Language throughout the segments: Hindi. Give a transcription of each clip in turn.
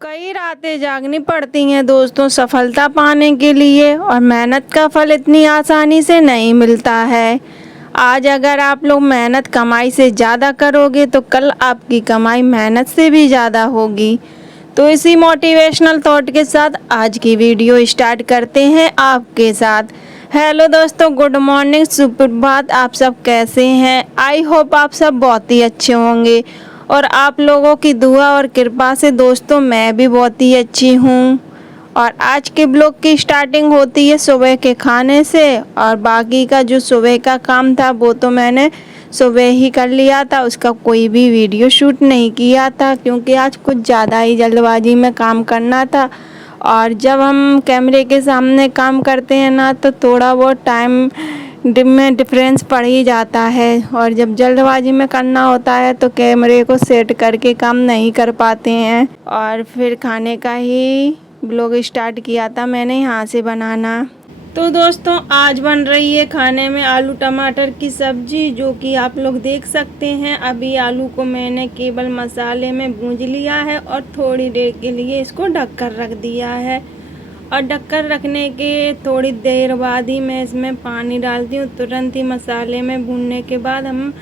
कई रातें जागनी पड़ती हैं दोस्तों सफलता पाने के लिए, और मेहनत का फल इतनी आसानी से नहीं मिलता है। आज अगर आप लोग मेहनत कमाई से ज़्यादा करोगे तो कल आपकी कमाई मेहनत से भी ज़्यादा होगी। तो इसी मोटिवेशनल थॉट के साथ आज की वीडियो स्टार्ट करते हैं आपके साथ। हेलो दोस्तों, गुड मॉर्निंग, सुप्रभात। आप सब कैसे हैं? आई होप आप सब बहुत ही अच्छे होंगे, और आप लोगों की दुआ और कृपा से दोस्तों मैं भी बहुत ही अच्छी हूँ। और आज के ब्लॉग की स्टार्टिंग होती है सुबह के खाने से, और बाकी का जो सुबह का काम था वो तो मैंने सुबह ही कर लिया था। उसका कोई भी वीडियो शूट नहीं किया था क्योंकि आज कुछ ज़्यादा ही जल्दबाजी में काम करना था। और जब हम कैमरे के सामने काम करते हैं ना तो थोड़ा बहुत टाइम में डिफरेंस पड़ ही जाता है, और जब जल्दबाजी में करना होता है तो कैमरे को सेट करके काम नहीं कर पाते हैं। और फिर खाने का ही ब्लॉग स्टार्ट किया था मैंने यहाँ से बनाना। तो दोस्तों आज बन रही है खाने में आलू टमाटर की सब्जी, जो कि आप लोग देख सकते हैं। अभी आलू को मैंने केवल मसाले में भूंज लिया है और थोड़ी देर के लिए इसको ढक कर रख दिया है। और ढककर रखने के थोड़ी देर बाद ही मैं इसमें पानी डालती हूँ। तुरंत ही मसाले में भूनने के बाद हम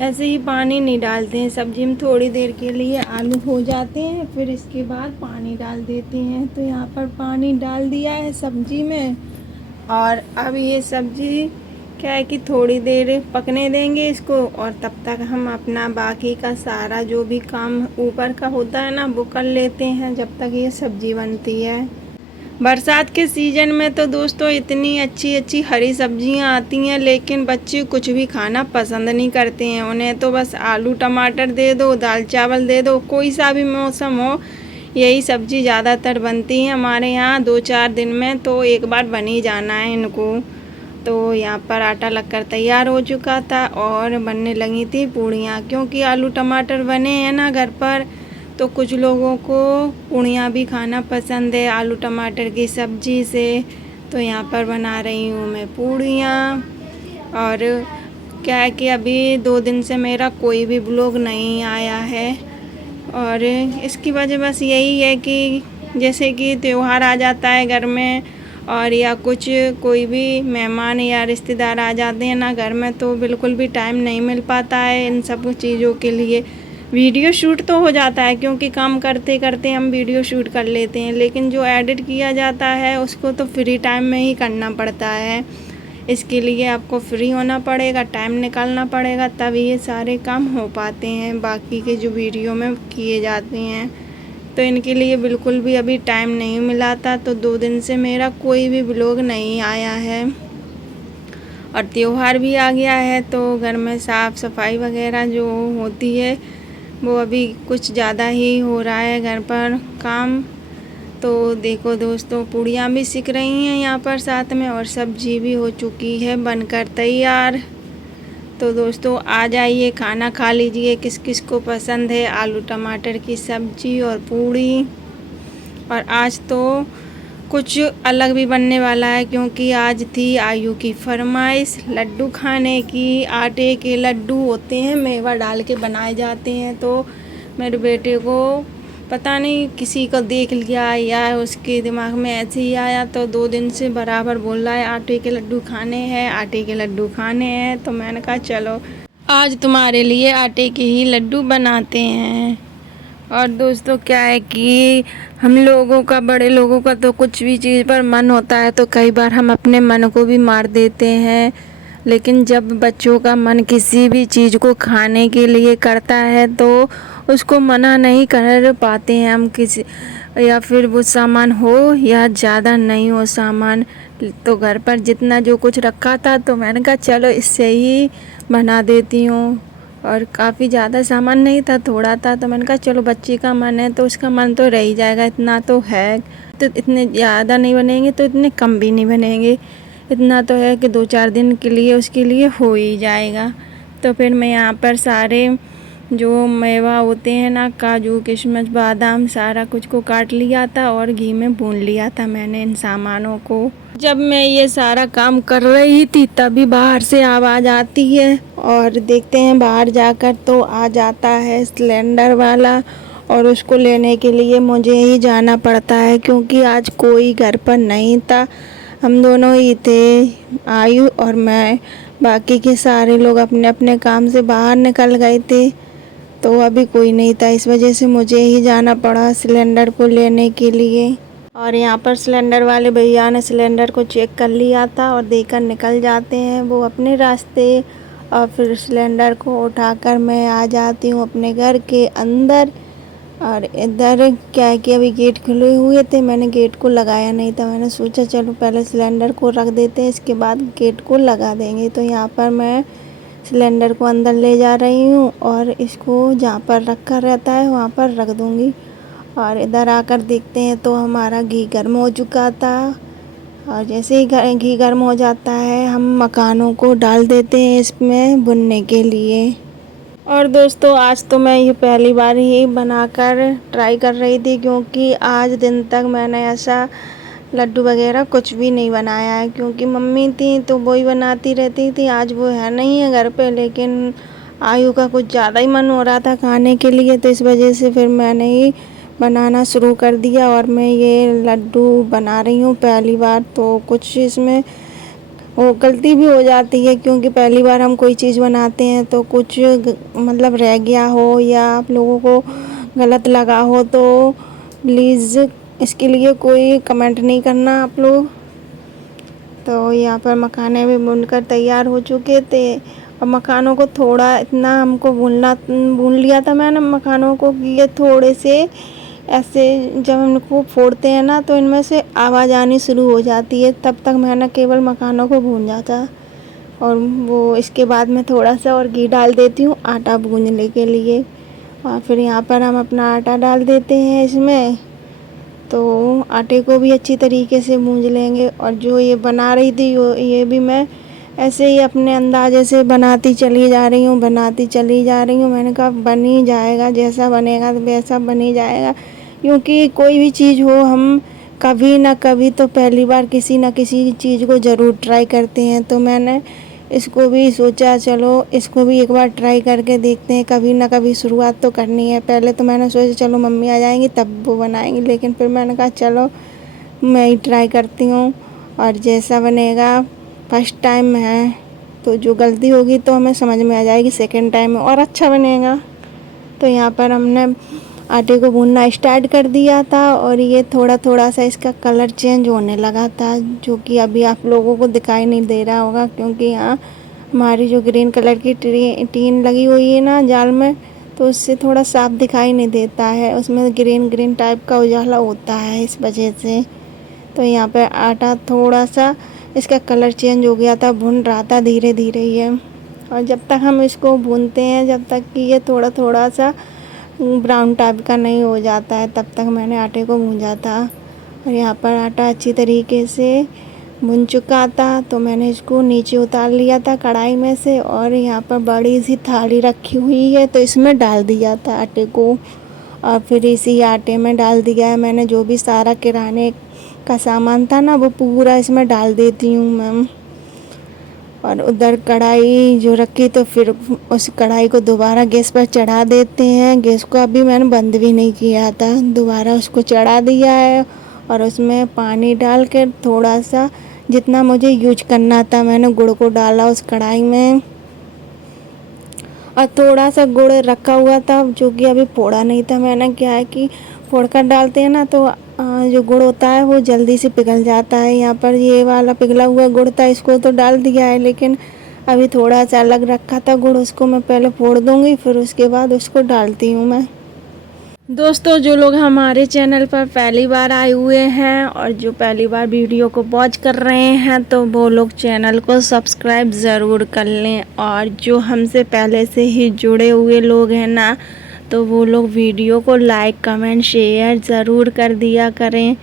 ऐसे ही पानी नहीं डालते हैं सब्जी में। थोड़ी देर के लिए आलू हो जाते हैं, फिर इसके बाद पानी डाल देते हैं। तो यहाँ पर पानी डाल दिया है सब्जी में, और अब ये सब्जी क्या है कि थोड़ी देर पकने देंगे इसको, और तब तक हम अपना बाकी का सारा जो भी काम ऊपर का होता है ना वो कर लेते हैं जब तक ये सब्जी बनती है। बरसात के सीज़न में तो दोस्तों इतनी अच्छी अच्छी हरी सब्जियां आती हैं, लेकिन बच्चे कुछ भी खाना पसंद नहीं करते हैं। उन्हें तो बस आलू टमाटर दे दो, दाल चावल दे दो, कोई सा भी मौसम हो यही सब्जी ज़्यादातर बनती है हमारे यहाँ। 2-4 दिन में तो एक बार बन ही जाना है इनको। तो यहाँ पर आटा लगकर तैयार हो चुका था और बनने लगी थी पूड़ियाँ, क्योंकि आलू टमाटर बने हैं ना घर पर, तो कुछ लोगों को पूड़ियाँ भी खाना पसंद है आलू टमाटर की सब्जी से। तो यहाँ पर बना रही हूँ मैं पूड़ियाँ। और क्या है कि अभी 2 दिन से मेरा कोई भी ब्लॉग नहीं आया है, और इसकी वजह बस यही है कि जैसे कि त्यौहार आ जाता है घर में, और या कुछ कोई भी मेहमान या रिश्तेदार आ जाते हैं ना घर में, तो बिल्कुल भी टाइम नहीं मिल पाता है इन सब चीज़ों के लिए। वीडियो शूट तो हो जाता है क्योंकि काम करते करते हम वीडियो शूट कर लेते हैं, लेकिन जो एडिट किया जाता है उसको तो फ्री टाइम में ही करना पड़ता है। इसके लिए आपको फ्री होना पड़ेगा, टाइम निकालना पड़ेगा, तब ये सारे काम हो पाते हैं बाकी के जो वीडियो में किए जाते हैं। तो इनके लिए बिल्कुल भी अभी टाइम नहीं मिला था, तो 2 दिन से मेरा कोई भी ब्लॉग नहीं आया है। और त्यौहार भी आ गया है तो घर में साफ़ सफाई वगैरह जो होती है वो अभी कुछ ज़्यादा ही हो रहा है घर पर काम। तो देखो दोस्तों पूड़ियाँ भी सिक रही हैं यहाँ पर साथ में, और सब्जी भी हो चुकी है बनकर तैयार। तो दोस्तों आ जाइए खाना खा लीजिए। किस किस को पसंद है आलू टमाटर की सब्जी और पूड़ी। और आज तो कुछ अलग भी बनने वाला है, क्योंकि आज थी आयु की फरमाइश लड्डू खाने की। आटे के लड्डू होते हैं, मेवा डाल के बनाए जाते हैं। तो मेरे बेटे को पता नहीं किसी को देख लिया या उसके दिमाग में ऐसे ही आया, तो 2 दिन से बराबर बोल रहा है आटे के लड्डू खाने हैं, आटे के लड्डू खाने हैं। तो मैंने कहा चलो आज तुम्हारे लिए आटे के ही लड्डू बनाते हैं। और दोस्तों क्या है कि हम लोगों का, बड़े लोगों का तो कुछ भी चीज़ पर मन होता है तो कई बार हम अपने मन को भी मार देते हैं, लेकिन जब बच्चों का मन किसी भी चीज़ को खाने के लिए करता है तो उसको मना नहीं कर पाते हैं हम किसी, या फिर वो सामान हो या ज़्यादा नहीं हो सामान। तो घर पर जितना जो कुछ रखा था तो मैंने कहा चलो इससे ही बना देती हूँ। और काफ़ी ज़्यादा सामान नहीं था, थोड़ा था, तो मैंने कहा चलो बच्ची का मन है तो उसका मन तो रह ही जाएगा, इतना तो है। तो इतने ज़्यादा नहीं बनेंगे तो इतने कम भी नहीं बनेंगे, इतना तो है कि 2-4 दिन के लिए उसके लिए हो ही जाएगा। तो फिर मैं यहाँ पर सारे जो मेवा होते हैं ना, काजू किशमिश बादाम सारा कुछ को काट लिया था और घी में भून लिया था मैंने इन सामानों को। जब मैं ये सारा काम कर रही थी तभी बाहर से आवाज़ आती है, और देखते हैं बाहर जाकर तो आ जाता है सिलेंडर वाला और उसको लेने के लिए मुझे ही जाना पड़ता है क्योंकि आज कोई घर पर नहीं था। हम दोनों ही थे, आयु और मैं। बाकी के सारे लोग अपने अपने काम से बाहर निकल गए थे, तो अभी कोई नहीं था। इस वजह से मुझे ही जाना पड़ा सिलेंडर को लेने के लिए। और यहाँ पर सिलेंडर वाले भैया ने सिलेंडर को चेक कर लिया था और देकर निकल जाते हैं वो अपने रास्ते। और फिर सिलेंडर को उठाकर मैं आ जाती हूँ अपने घर के अंदर। और इधर क्या है कि अभी गेट खुले हुए थे, मैंने गेट को लगाया नहीं था। मैंने सोचा चलो पहले सिलेंडर को रख देते हैं, इसके बाद गेट को लगा देंगे। तो यहाँ पर मैं सिलेंडर को अंदर ले जा रही हूँ और इसको जहाँ पर रखा रहता है वहाँ पर रख दूँगी। और इधर आकर देखते हैं तो हमारा घी गर्म हो चुका था। और जैसे ही घी गर्म हो जाता है हम मखानों को डाल देते हैं इसमें भुनने के लिए। और दोस्तों आज तो मैं ये पहली बार ही बनाकर ट्राई कर रही थी क्योंकि आज दिन तक मैंने ऐसा लड्डू वगैरह कुछ भी नहीं बनाया है, क्योंकि मम्मी थी तो वो ही बनाती रहती थी। आज वो है नहीं है घर पे, लेकिन आयु का कुछ ज़्यादा ही मन हो रहा था खाने के लिए, तो इस वजह से फिर मैंने ही बनाना शुरू कर दिया। और मैं ये लड्डू बना रही हूँ पहली बार, तो कुछ इसमें वो गलती भी हो जाती है क्योंकि पहली बार हम कोई चीज़ बनाते हैं तो कुछ मतलब रह गया हो या आप लोगों को गलत लगा हो तो प्लीज़ इसके लिए कोई कमेंट नहीं करना आप लोग। तो यहाँ पर मखाने भी भूनकर तैयार हो चुके थे। और मखानों को थोड़ा इतना हमको भून लिया था मैंने मखानों को कि ये थोड़े से ऐसे जब हम इनको फोड़ते हैं ना तो इनमें से आवाज़ आनी शुरू हो जाती है, तब तक मैंने केवल मखानों को भूना था। और वो इसके बाद मैं थोड़ा सा और घी डाल देती हूँ आटा भूनने के लिए। और फिर यहाँ पर हम अपना आटा डाल देते हैं इसमें, तो आटे को भी अच्छी तरीके से भून लेंगे। और जो ये बना रही थी ये भी मैं ऐसे ही अपने अंदाजे से बनाती चली जा रही हूँ मैंने कहा बन ही जाएगा, जैसा बनेगा वैसा बन ही जाएगा, क्योंकि कोई भी चीज़ हो हम कभी ना कभी तो पहली बार किसी ना किसी चीज़ को ज़रूर ट्राई करते हैं। तो मैंने इसको भी सोचा चलो इसको भी एक बार ट्राई करके देखते हैं, कभी ना कभी शुरुआत तो करनी है। पहले तो मैंने सोचा चलो मम्मी आ जाएंगी तब वो बनाएंगी, लेकिन फिर मैंने कहा चलो मैं ही ट्राई करती हूँ। और जैसा बनेगा फर्स्ट टाइम है तो जो गलती होगी तो हमें समझ में आ जाएगी सेकंड टाइम में और अच्छा बनेगा। तो यहाँ पर हमने आटे को भूनना स्टार्ट कर दिया था और ये थोड़ा थोड़ा सा इसका कलर चेंज होने लगा था, जो कि अभी आप लोगों को दिखाई नहीं दे रहा होगा क्योंकि यहाँ हमारी जो ग्रीन कलर की टीन लगी हुई है ना जाल में, तो उससे थोड़ा साफ दिखाई नहीं देता है, उसमें ग्रीन ग्रीन टाइप का उजाला होता है इस वजह से। तो यहाँ पर आटा थोड़ा सा इसका कलर चेंज हो गया था, भुन रहा था धीरे धीरे ये। और जब तक हम इसको भूनते हैं जब तक कि ये थोड़ा थोड़ा सा ब्राउन टाइप का नहीं हो जाता है तब तक मैंने आटे को भूंजा था। और यहाँ पर आटा अच्छी तरीके से भुन चुका था तो मैंने इसको नीचे उतार लिया था कढ़ाई में से। और यहाँ पर बड़ी सी थाली रखी हुई है तो इसमें डाल दिया था आटे को। और फिर इसी आटे में डाल दिया है मैंने जो भी सारा किराने का सामान था ना वो पूरा इसमें डाल देती हूँ मैं। और उधर कढ़ाई जो रखी तो फिर उस कढ़ाई को दोबारा गैस पर चढ़ा देते हैं। गैस को अभी मैंने बंद भी नहीं किया था, दोबारा उसको चढ़ा दिया है। और उसमें पानी डाल कर थोड़ा सा जितना मुझे यूज करना था मैंने गुड़ को डाला उस कढ़ाई में। और थोड़ा सा गुड़ रखा हुआ था जो कि अभी फोड़ा नहीं था मैंने, क्या है कि फोड़ कर डालते हैं ना तो जो गुड़ होता है वो जल्दी से पिघल जाता है। यहाँ पर ये वाला पिघला हुआ गुड़ था इसको तो डाल दिया है, लेकिन अभी थोड़ा सा अलग रखा था गुड़, उसको मैं पहले फोड़ दूँगी फिर उसके बाद उसको डालती हूँ मैं। दोस्तों जो लोग हमारे चैनल पर पहली बार आए हुए हैं और जो पहली बार वीडियो को वॉच कर रहे हैं तो वो लोग चैनल को सब्सक्राइब ज़रूर कर लें। और जो हमसे पहले से ही जुड़े हुए लोग हैं ना तो वो लोग वीडियो को लाइक कमेंट शेयर ज़रूर कर दिया करें।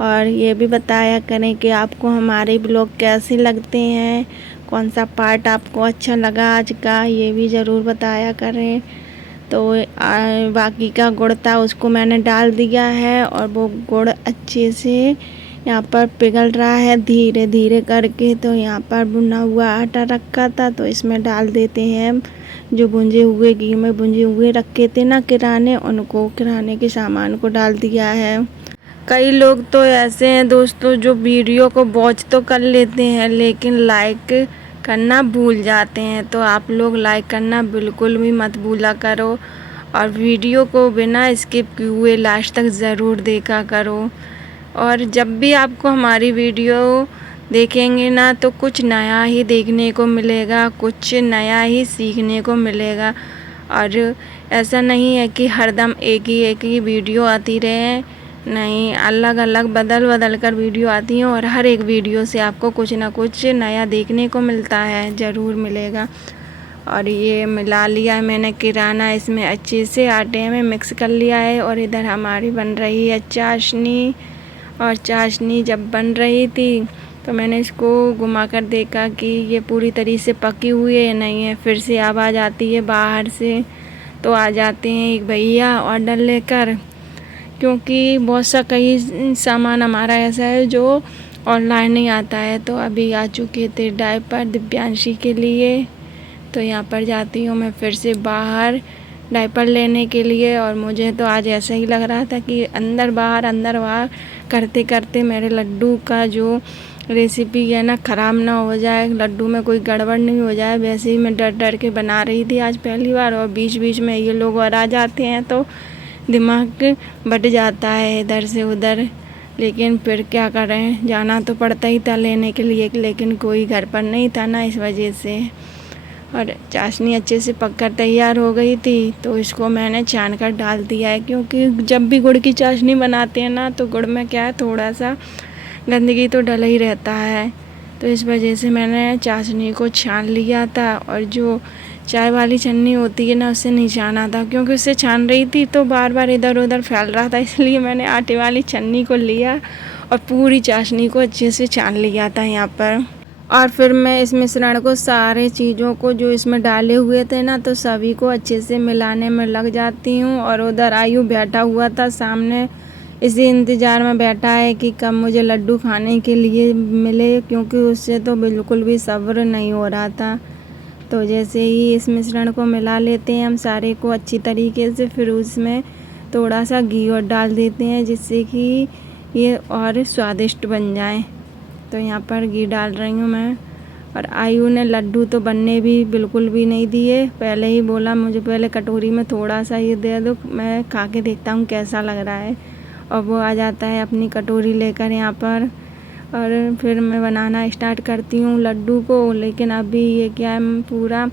और ये भी बताया करें कि आपको हमारे ब्लॉग कैसे लगते हैं, कौन सा पार्ट आपको अच्छा लगा आज का, ये भी ज़रूर बताया करें। तो बाकी का गुड़ था उसको मैंने डाल दिया है और वो गुड़ अच्छे से यहाँ पर पिघल रहा है धीरे धीरे करके। तो यहाँ पर भुना हुआ आटा रखा था तो इसमें डाल देते हैं जो भुंजे हुए घी में भुंजे हुए रखे थे ना किराने, उनको किराने के सामान को डाल दिया है। कई लोग तो ऐसे हैं दोस्तों जो वीडियो को वॉच तो कर लेते हैं लेकिन लाइक करना भूल जाते हैं। तो आप लोग लाइक करना बिल्कुल भी मत भूला करो और वीडियो को बिना स्किप किए हुए लास्ट तक ज़रूर देखा करो। और जब भी आपको हमारी वीडियो देखेंगे ना तो कुछ नया ही देखने को मिलेगा, कुछ नया ही सीखने को मिलेगा। और ऐसा नहीं है कि हरदम एक ही वीडियो आती रहे, नहीं, अलग अलग बदल कर वीडियो आती हैं और हर एक वीडियो से आपको कुछ ना कुछ नया देखने को मिलता है, ज़रूर मिलेगा। और ये मिला लिया है मैंने किराना, इसमें अच्छे से आटे में मिक्स कर लिया है। और इधर हमारी बन रही है चाशनी। और चाशनी जब बन रही थी तो मैंने इसको घुमा कर देखा कि ये पूरी तरीके से पकी हुई है या नहीं है। फिर से आवाज़ आती है बाहर से, तो आ जाते हैं एक भैया ऑर्डर लेकर, क्योंकि बहुत सा कई सामान हमारा ऐसा है जो ऑनलाइन नहीं आता है। तो अभी आ चुके थे डायपर दिव्यांशी के लिए, तो यहाँ पर जाती हूँ मैं फिर से बाहर डायपर लेने के लिए। और मुझे तो आज ऐसा ही लग रहा था कि अंदर बाहर करते करते मेरे लड्डू का जो रेसिपी है ना ख़राब ना हो जाए, लड्डू में कोई गड़बड़ नहीं हो जाए। वैसे ही मैं डर के बना रही थी आज पहली बार, और बीच बीच में ये लोग और आ जाते हैं तो दिमाग बट जाता है इधर से उधर। लेकिन फिर क्या करें, जाना तो पड़ता ही था लेने के लिए, लेकिन कोई घर पर नहीं था ना, इस वजह से। और चाशनी अच्छे से पककर तैयार हो गई थी तो इसको मैंने छान कर डाल दिया है, क्योंकि जब भी गुड़ की चाशनी बनाते हैं ना तो गुड़ में क्या है, थोड़ा सा गंदगी तो डला ही रहता है। तो इस वजह से मैंने चाशनी को छान लिया था। और जो चाय वाली छन्नी होती है ना उससे नहीं छाना था, क्योंकि उससे छान रही थी तो बार बार इधर उधर फैल रहा था, इसलिए मैंने आटे वाली छन्नी को लिया और पूरी चाशनी को अच्छे से छान लिया था यहाँ पर। और फिर मैं इस मिश्रण को सारे चीज़ों को जो इसमें डाले हुए थे ना तो सभी को अच्छे से मिलाने में लग जाती हूँ। और उधर आयु बैठा हुआ था सामने, इसी इंतज़ार में बैठा है कि कब मुझे लड्डू खाने के लिए मिले, क्योंकि उससे तो बिल्कुल भी सब्र नहीं हो रहा था। तो जैसे ही इस मिश्रण को मिला लेते हैं हम सारे को अच्छी तरीके से, फिर उसमें थोड़ा सा घी और डाल देते हैं जिससे कि ये और स्वादिष्ट बन जाए। तो यहाँ पर घी डाल रही हूँ मैं। और आयु ने लड्डू तो बनने भी बिल्कुल भी नहीं दिए, पहले ही बोला मुझे पहले कटोरी में थोड़ा सा ये दे दो, मैं खा के देखता हूँ कैसा लग रहा है। और वो आ जाता है अपनी कटोरी लेकर यहाँ पर, और फिर मैं बनाना स्टार्ट करती हूँ लड्डू को। लेकिन अभी ये क्या है, पूरा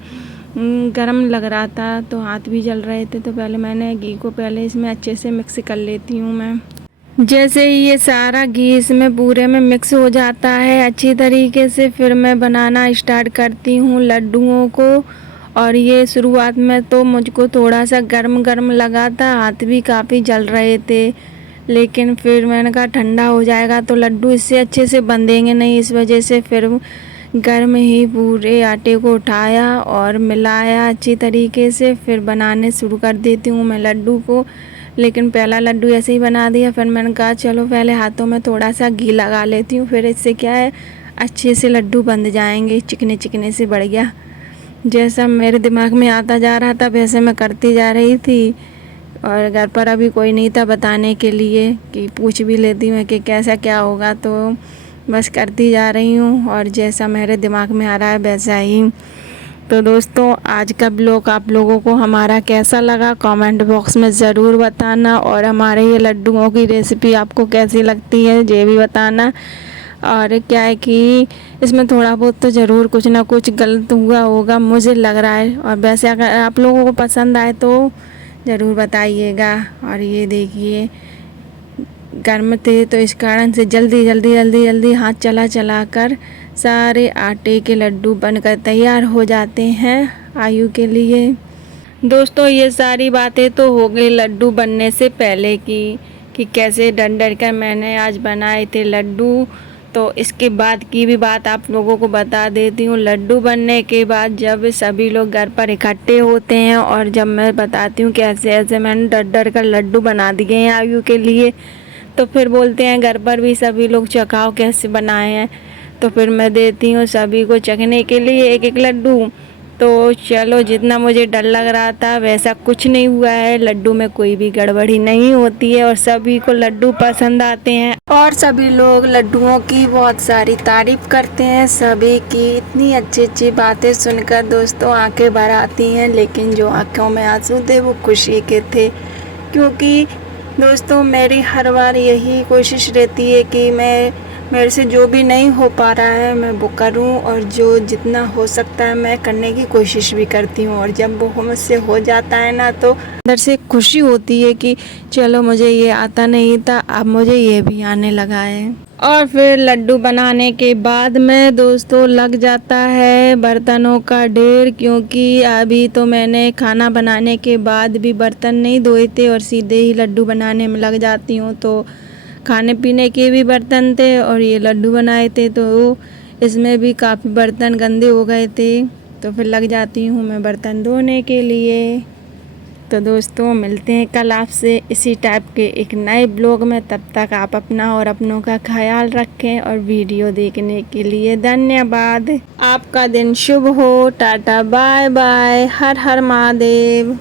गरम लग रहा था तो हाथ भी जल रहे थे, तो पहले मैंने घी को पहले इसमें अच्छे से मिक्स कर लेती हूँ मैं। जैसे ही ये सारा घी इसमें पूरे में मिक्स हो जाता है अच्छी तरीके से, फिर मैं बनाना स्टार्ट करती हूँ लड्डुओं को। और ये शुरुआत में तो मुझको थोड़ा सा गर्म लगा था, हाथ भी काफ़ी जल रहे थे, लेकिन फिर मैंने कहा ठंडा हो जाएगा तो लड्डू इससे अच्छे से बंधेंगे नहीं, इस वजह से फिर गर्म ही पूरे आटे को उठाया और मिलाया अच्छी तरीके से। फिर बनाने शुरू कर देती हूँ मैं लड्डू को। लेकिन पहला लड्डू ऐसे ही बना दिया, फिर मैंने कहा चलो पहले हाथों में थोड़ा सा घी लगा लेती हूँ, फिर इससे क्या है अच्छे से लड्डू बंध जाएंगे, चिकने से बढ़िया। जैसा मेरे दिमाग में आता जा रहा था वैसे मैं करती जा रही थी। और घर पर अभी कोई नहीं था बताने के लिए कि पूछ भी लेती हूँ कि कैसा क्या होगा, तो बस करती जा रही हूँ और जैसा मेरे दिमाग में आ रहा है वैसा ही। तो दोस्तों आज का ब्लॉग आप लोगों को हमारा कैसा लगा कमेंट बॉक्स में ज़रूर बताना, और हमारे ये लड्डुओं की रेसिपी आपको कैसी लगती है ये भी बताना। और क्या है कि इसमें थोड़ा बहुत तो ज़रूर कुछ ना कुछ गलत हुआ होगा मुझे लग रहा है, और वैसे अगर आप लोगों को पसंद आए तो ज़रूर बताइएगा। और ये देखिए गर्म थे तो इस कारण से जल्दी हाथ चला कर सारे आटे के लड्डू बनकर तैयार हो जाते हैं आयु के लिए। दोस्तों ये सारी बातें तो हो गई लड्डू बनने से पहले की, कि कैसे डर कर मैंने आज बनाए थे लड्डू। तो इसके बाद की भी बात आप लोगों को बता देती हूँ। लड्डू बनने के बाद जब सभी लोग घर पर इकट्ठे होते हैं और जब मैं बताती हूँ कि ऐसे ऐसे मैंने डर कर लड्डू बना दिए हैं आयु के लिए, तो फिर बोलते हैं घर पर भी सभी लोग चखाओ कैसे बनाए हैं। तो फिर मैं देती हूँ सभी को चखने के लिए एक एक लड्डू। तो चलो, जितना मुझे डर लग रहा था वैसा कुछ नहीं हुआ है। लड्डू में कोई भी गड़बड़ी नहीं होती है और सभी को लड्डू पसंद आते हैं और सभी लोग लड्डुओं की बहुत सारी तारीफ करते हैं। सभी की इतनी अच्छी अच्छी बातें सुनकर दोस्तों आंखें भर आती हैं, लेकिन जो आंखों में आंसू थे वो खुशी के थे, क्योंकि दोस्तों मेरी हर बार यही कोशिश रहती है कि मेरे से जो भी नहीं हो पा रहा है मैं वो करूं, और जो जितना हो सकता है मैं करने की कोशिश भी करती हूं। और जब वो मुझसे हो जाता है ना, तो अंदर से खुशी होती है कि चलो, मुझे ये आता नहीं था, अब मुझे ये भी आने लगा है। और फिर लड्डू बनाने के बाद में दोस्तों लग जाता है बर्तनों का ढेर, क्योंकि अभी तो मैंने खाना बनाने के बाद भी बर्तन नहीं धोए थे और सीधे ही लड्डू बनाने में लग जाती हूँ। तो खाने पीने के भी बर्तन थे और ये लड्डू बनाए थे, तो इसमें भी काफ़ी बर्तन गंदे हो गए थे, तो फिर लग जाती हूँ मैं बर्तन धोने के लिए। तो दोस्तों मिलते हैं कल आपसे इसी टाइप के एक नए ब्लॉग में। तब तक आप अपना और अपनों का ख्याल रखें, और वीडियो देखने के लिए धन्यवाद। आपका दिन शुभ हो। Tata bye bye. हर हर महादेव।